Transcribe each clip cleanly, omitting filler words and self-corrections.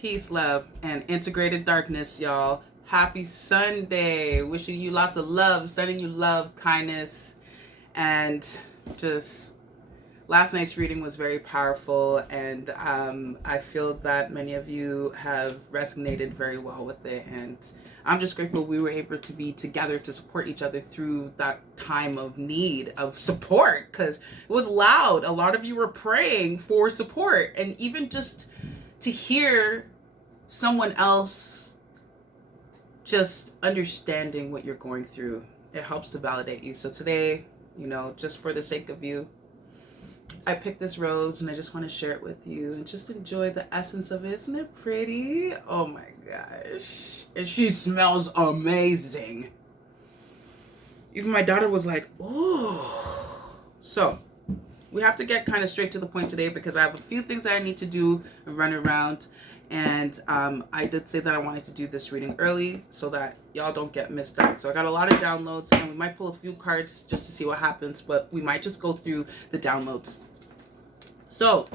Peace, love, and integrated darkness, y'all. Happy Sunday. Wishing you lots of love, sending you love, kindness, and just last night's reading was very powerful, and I feel that many of you have resonated very well with it, and I'm just grateful we were able to be together to support each other through that time of need of support, because it was loud. A lot of you were praying for support, and even just to hear someone else just understanding what you're going through, it helps to validate you. So today, just for the sake of you, I picked this rose and I just want to share it with you and just enjoy the essence of it. Isn't it pretty? Oh my gosh. And she smells amazing. Even my daughter was like, oh. So we have to get kind of straight to the point today because I have a few things that I need to do and run around. And I did say that I wanted to do this reading early so that y'all don't get missed out. So I got a lot of downloads and we might pull a few cards just to see what happens, but we might just go through the downloads. So,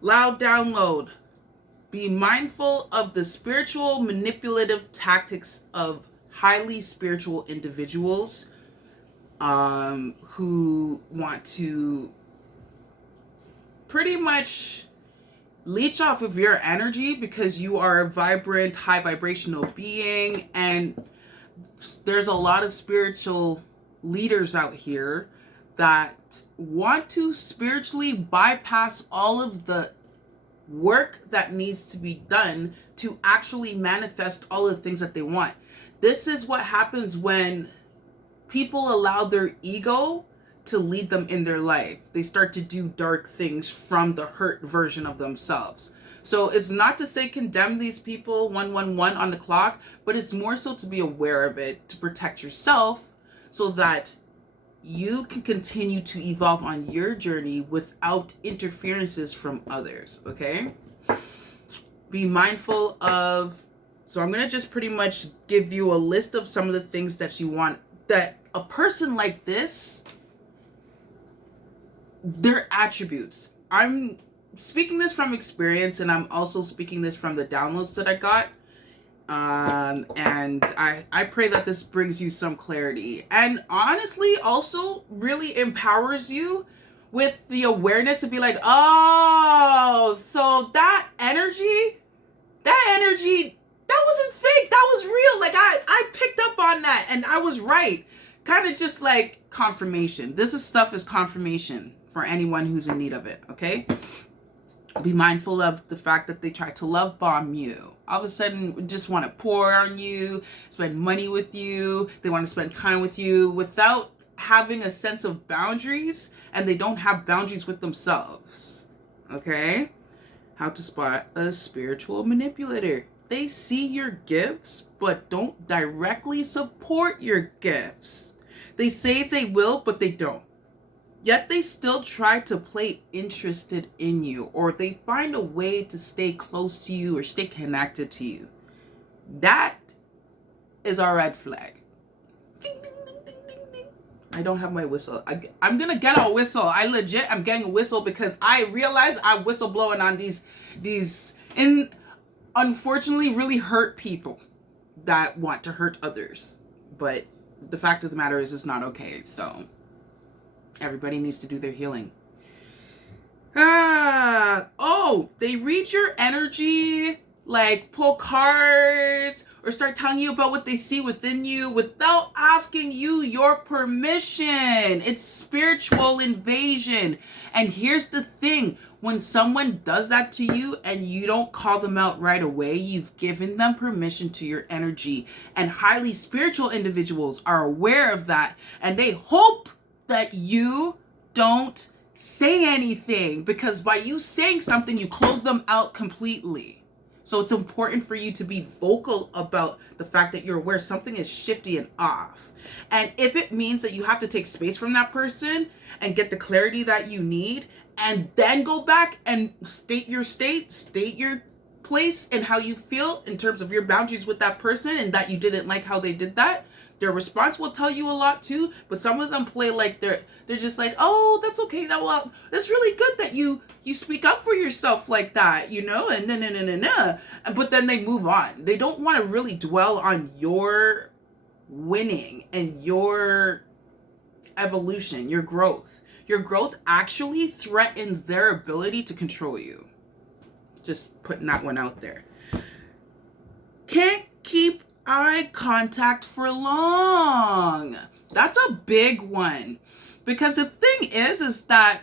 loud download. Be mindful of the spiritual manipulative tactics of highly spiritual individuals who want to pretty much leech off of your energy because you are a vibrant, high vibrational being, and there's a lot of spiritual leaders out here that want to spiritually bypass all of the work that needs to be done to actually manifest all the things that they want. This is what happens when people allow their ego to lead them in their life. They start to do dark things from the hurt version of themselves. So it's not to say condemn these people 111 on the clock, but it's more so to be aware of it, to protect yourself so that you can continue to evolve on your journey without interferences from others, okay? Be mindful of, so I'm going to just pretty much give you a list of some of the things that you want, that a person like this, their attributes. I'm speaking this from experience, and I'm also speaking this from the downloads that I got. And I pray that this brings you some clarity, and honestly also really empowers you with the awareness to be like, oh, so that energy, that wasn't fake, that was real. Like I picked up on that and I was right. Kind of just like confirmation. This is confirmation for anyone who's in need of it, okay? Be mindful of the fact that they try to love bomb you. All of a sudden, just want to pour on you, spend money with you. They want to spend time with you without having a sense of boundaries, and they don't have boundaries with themselves. Okay? How to spot a spiritual manipulator. They see your gifts, but don't directly support your gifts. They say they will, but they don't. Yet they still try to play interested in you, or they find a way to stay close to you or stay connected to you. That is our red flag. Ding, ding, ding, ding, ding, ding. I don't have my whistle. I'm going to get a whistle. I'm getting a whistle because I realize I'm whistle blowing on these unfortunately really hurt people that want to hurt others. But the fact of the matter is it's not okay. So everybody needs to do their healing. They read your energy, like pull cards or start telling you about what they see within you without asking you your permission. It's spiritual invasion. And here's the thing. When someone does that to you and you don't call them out right away, you've given them permission to your energy. And highly spiritual individuals are aware of that, and they hope that you don't say anything, because by you saying something, you close them out completely. So it's important for you to be vocal about the fact that you're aware something is shifty and off. And if it means that you have to take space from that person and get the clarity that you need, and then go back and state your place and how you feel in terms of your boundaries with that person and that you didn't like how they did that, their response will tell you a lot too. But some of them play like they're just like, oh, that's okay. Well, that's really good that you speak up for yourself like that, you know, and no. But then they move on. They don't want to really dwell on your winning and your evolution, your growth. Your growth actually threatens their ability to control you. Just putting that one out there. Can't keep eye contact for long. That's a big one. Because the thing is that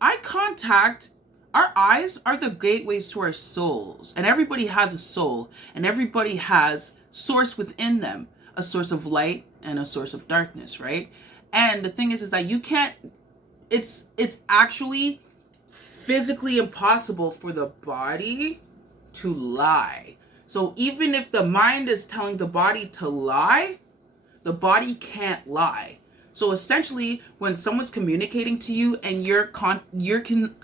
eye contact, our eyes are the gateways to our souls. And everybody has a soul. And everybody has source within them. A source of light and a source of darkness, right? And the thing is that you can't, it's actually physically impossible for the body to lie. So even if the mind is telling the body to lie, the body can't lie. So essentially, when someone's communicating to you and you're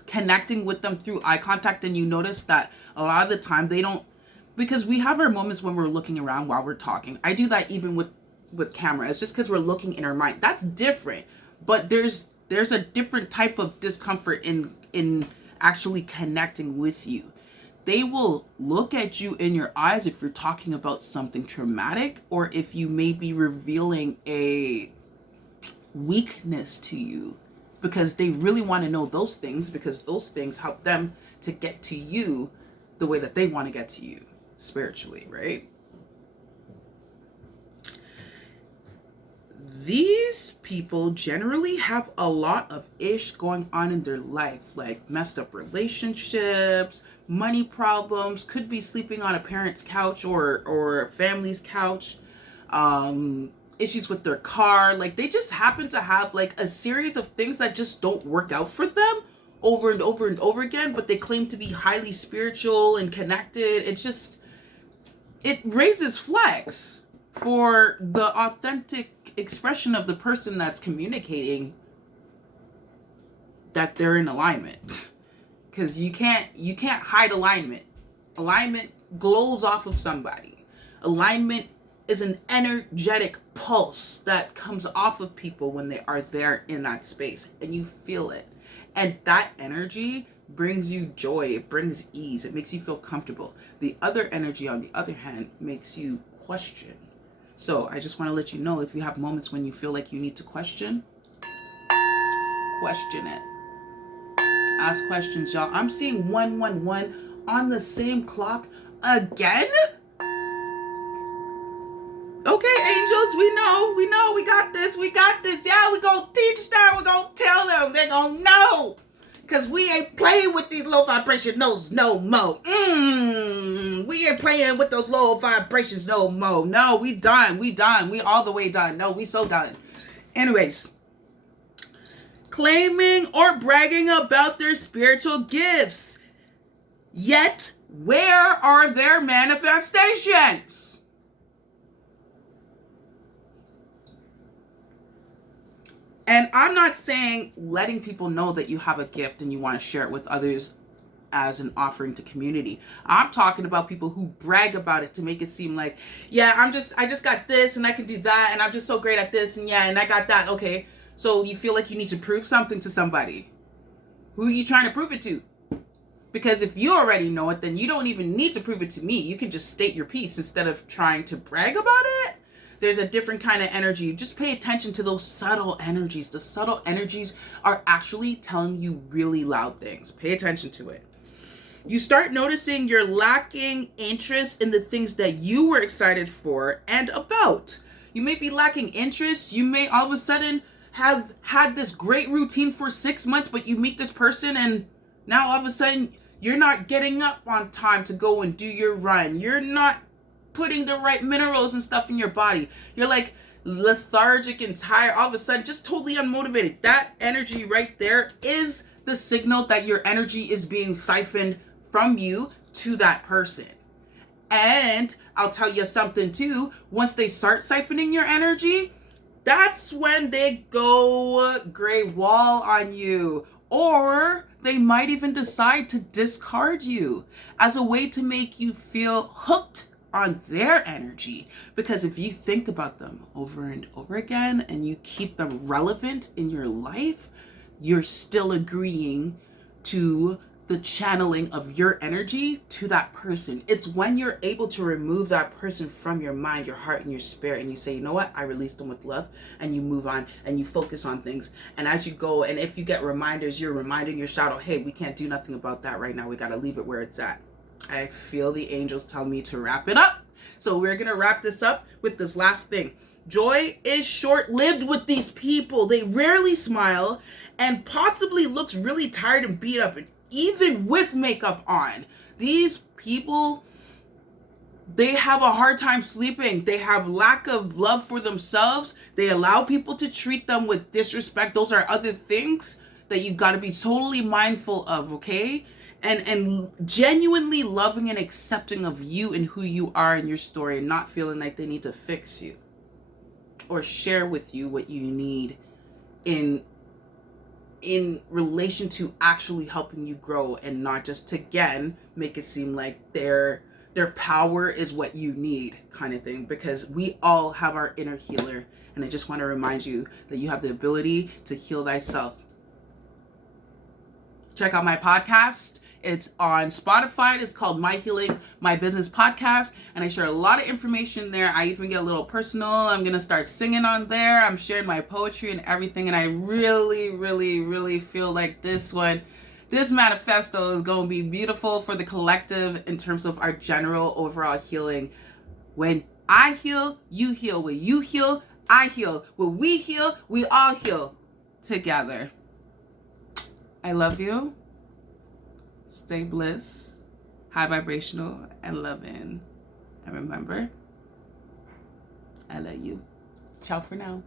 connecting with them through eye contact, and you notice that a lot of the time they don't, because we have our moments when we're looking around while we're talking. I do that even with camera. It's just because we're looking in our mind. That's different. But there's a different type of discomfort in actually connecting with you. They will look at you in your eyes if you're talking about something traumatic, or if you may be revealing a weakness to you, because they really want to know those things, because those things help them to get to you the way that they want to get to you spiritually, right? These people generally have a lot of ish going on in their life, like messed up relationships, money problems, could be sleeping on a parent's couch or a family's couch, issues with their car. Like they just happen to have like a series of things that just don't work out for them over and over and over again, but they claim to be highly spiritual and connected. It raises flags for the authentic expression of the person that's communicating that they're in alignment. Because you can't hide alignment. Alignment glows off of somebody. Alignment is an energetic pulse that comes off of people when they are there in that space, and you feel it. And that energy brings you joy. It brings ease. It makes you feel comfortable. The other energy, on the other hand, makes you question. So I just want to let you know, if you have moments when you feel like you need to question it. Ask questions, y'all. I'm seeing 111 on the same clock again. Okay, angels, we know, we got this. Yeah, we gonna teach them, we gonna tell them, they gonna know. Because we ain't playing with these low vibration notes no more. We ain't playing with those low vibrations no more. No, we done. We all the way done. No, we so done. Anyways. Claiming or bragging about their spiritual gifts. Yet, where are their manifestations? And I'm not saying letting people know that you have a gift and you want to share it with others as an offering to community. I'm talking about people who brag about it to make it seem like, yeah, I just got this and I can do that and I'm just so great at this and yeah, and I got that. Okay, so you feel like you need to prove something to somebody. Who are you trying to prove it to? Because if you already know it, then you don't even need to prove it to me. You can just state your piece instead of trying to brag about it. There's a different kind of energy. Just pay attention to those subtle energies. The subtle energies are actually telling you really loud things. Pay attention to it. You start noticing you're lacking interest in the things that you were excited for and about. You may be lacking interest. You may all of a sudden have had this great routine for 6 months, but you meet this person and now all of a sudden you're not getting up on time to go and do your run. You're not putting the right minerals and stuff in your body. You're like lethargic and tired, all of a sudden just totally unmotivated. That energy right there is the signal that your energy is being siphoned from you to that person. And I'll tell you something too, once they start siphoning your energy, that's when they go gray wall on you, or They might even decide to discard you as a way to make you feel hooked on their energy. Because if you think about them over and over again and you keep them relevant in your life, you're still agreeing to the channeling of your energy to that person. It's when you're able to remove that person from your mind, your heart, and your spirit, and you say, you know what, I release them with love, and you move on and you focus on things. And as you go, and if you get reminders, you're reminding your shadow, hey, we can't do nothing about that right now. We got to leave it where it's at. I feel the angels tell me to wrap it up. So we're going to wrap this up with this last thing. Joy is short-lived with these people. They rarely smile and possibly looks really tired and beat up, even with makeup on. These people, they have a hard time sleeping. They have lack of love for themselves. They allow people to treat them with disrespect. Those are other things that you got to be totally mindful of, okay? And genuinely loving and accepting of you and who you are and your story, and not feeling like they need to fix you or share with you what you need in relation to actually helping you grow, and not just to, again, make it seem like their power is what you need kind of thing. Because we all have our inner healer, and I just want to remind you that you have the ability to heal thyself. Check out my podcast. It's on Spotify. It's called My Healing, My Business Podcast. And I share a lot of information there. I even get a little personal. I'm going to start singing on there. I'm sharing my poetry and everything. And I really, really, really feel like this manifesto is going to be beautiful for the collective in terms of our general overall healing. When I heal, you heal. When you heal, I heal. When we heal, we all heal together. I love you. Stay bliss, high vibrational, and loving. And remember, I love you. Ciao for now.